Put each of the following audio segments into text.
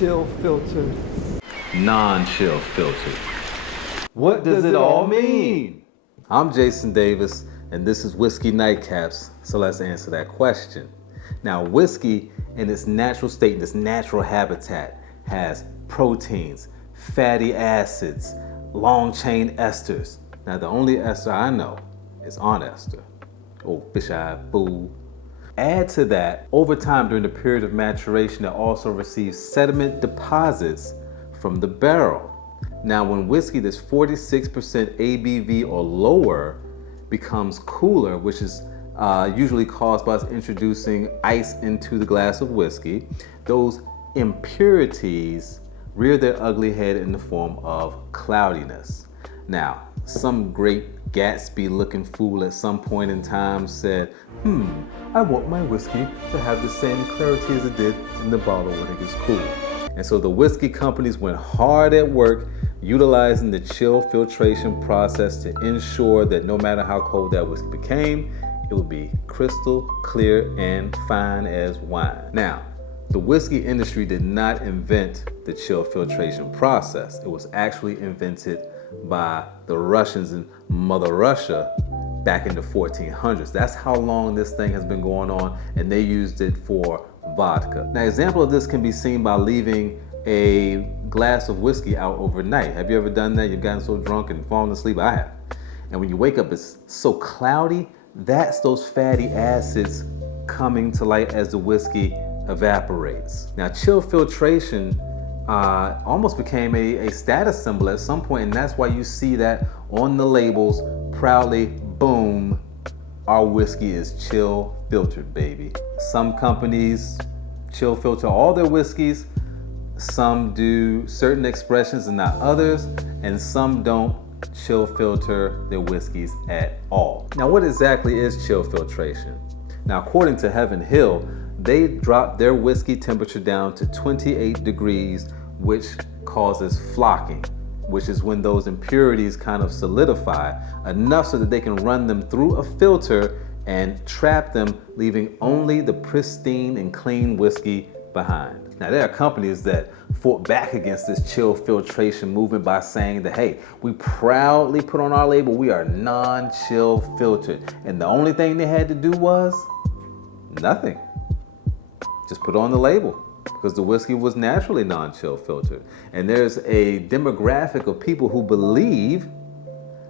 chill filtered. Non-chill filtered. What does it all mean? I'm Jason Davis, and this is Whiskey Nightcaps, so let's answer that question. Now, whiskey in its natural state, in its natural habitat, has proteins, fatty acids, long-chain esters. Now, the only ester I know is Aunt Esther. Oh, fish-eye fool. Add to that, over time during the period of maturation, it also receives sediment deposits from the barrel. Now, when whiskey that's 46% ABV or lower becomes cooler, which is usually caused by us introducing ice into the glass of whiskey, those impurities rear their ugly head in the form of cloudiness. Now, some great Gatsby-looking fool at some point in time said, I want my whiskey to have the same clarity as it did in the bottle when it gets cool. And so the whiskey companies went hard at work utilizing the chill filtration process to ensure that no matter how cold that whiskey became, it would be crystal clear and fine as wine. Now, the whiskey industry did not invent the chill filtration process. It was actually invented by the Russians in Mother Russia back in the 1400s. That's how long this thing has been going on, and they used it for vodka. Now, an example of this can be seen by leaving a glass of whiskey out overnight. Have you ever done that? You've gotten so drunk and fallen asleep? I have. And when you wake up, it's so cloudy. That's those fatty acids coming to light as the whiskey evaporates. Now, chill filtration almost became a status symbol at some point, and that's why you see that on the labels proudly, boom, our whiskey is chill filtered, baby. Some companies chill filter all their whiskeys, some do certain expressions and not others, and some don't chill filter their whiskeys at all. Now, what exactly is chill filtration? Now, according to Heaven Hill, they dropped their whiskey temperature down to 28 degrees, which causes flocking, which is when those impurities kind of solidify enough so that they can run them through a filter and trap them, leaving only the pristine and clean whiskey behind. Now, there are companies that fought back against this chill filtration movement by saying that, hey, we proudly put on our label, we are non-chill filtered. And the only thing they had to do was nothing. Just put on the label, because the whiskey was naturally non-chill filtered. And there's a demographic of people who believe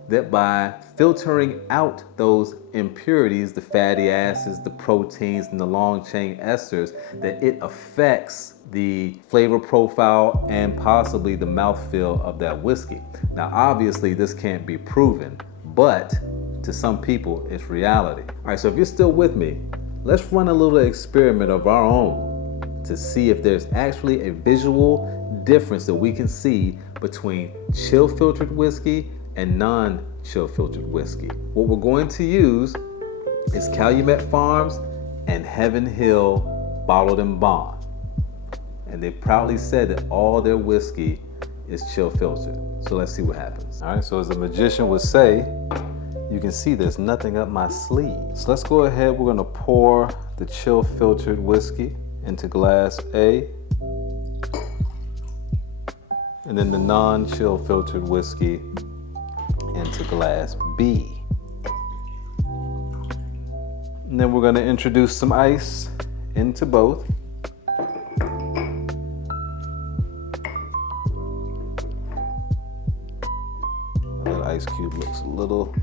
that by filtering out those impurities, the fatty acids, the proteins, and the long-chain esters, that it affects the flavor profile and possibly the mouthfeel of that whiskey. Now, obviously, this can't be proven, but to some people, it's reality. All right, so if you're still with me, let's run a little experiment of our own to see if there's actually a visual difference that we can see between chill filtered whiskey and non-chill filtered whiskey. What we're going to use is Calumet Farms and Heaven Hill Bottled and Bond. And they proudly said that all their whiskey is chill filtered. So let's see what happens. All right, so as the magician would say, you can see there's nothing up my sleeve. So let's go ahead, we're gonna pour the chill filtered whiskey into glass A, and then the non-chill filtered whiskey into glass B. And then we're gonna introduce some ice into both. That ice cube looks a little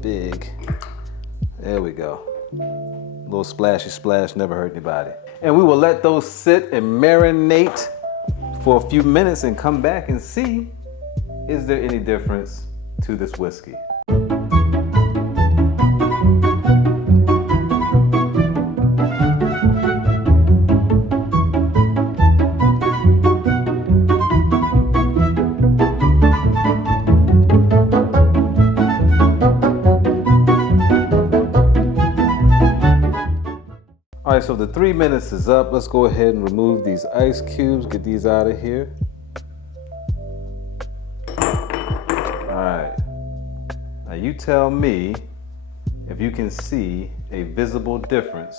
big. There we go. A little splashy splash, never hurt anybody. And we will let those sit and marinate for a few minutes and come back and see, is there any difference to this whiskey? All right, so the 3 minutes is up. Let's go ahead and remove these ice cubes, get these out of here. All right, now you tell me if you can see a visible difference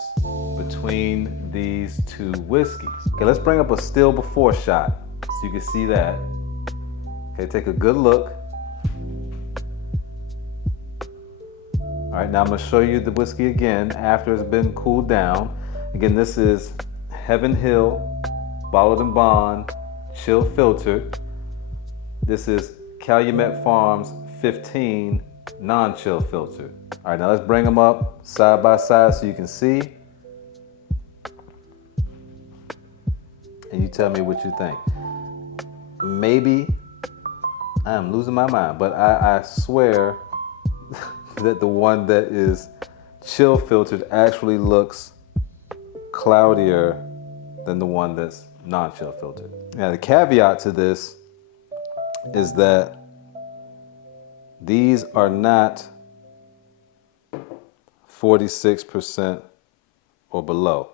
between these two whiskeys. Okay, let's bring up a still before shot so you can see that. Okay, take a good look. All right, now I'm gonna show you the whiskey again after it's been cooled down. Again, this is Heaven Hill, bottled and bond, chill filtered. This is Calumet Farms 15, non-chill filtered. All right, now let's bring them up side by side so you can see. And you tell me what you think. Maybe I am losing my mind, but I swear that the one that is chill filtered actually looks cloudier than the one that's non-chill filtered. Now the caveat to this is that these are not 46% or below.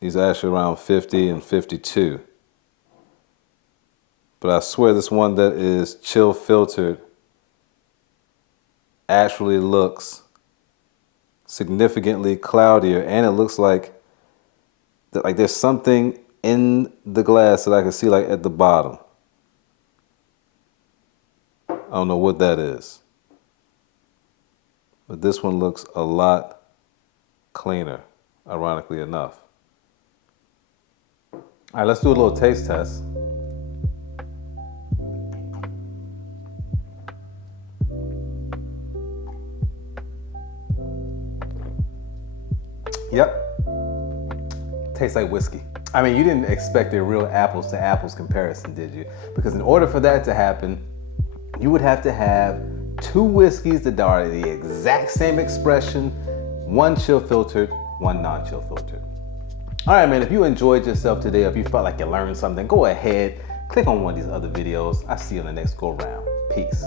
These are actually around 50 and 52. But I swear this one that is chill filtered actually looks significantly cloudier, and it looks like there's something in the glass that I can see like at the bottom. I don't know what that is. But this one looks a lot cleaner, ironically enough. All right, let's do a little taste test. Yep, tastes like whiskey. I mean, you didn't expect a real apples to apples comparison, did you? Because in order for that to happen, you would have to have two whiskeys that are the exact same expression, one chill filtered, one non-chill filtered. All right, man, if you enjoyed yourself today, or if you felt like you learned something, go ahead, click on one of these other videos. I'll see you on the next go round. Peace.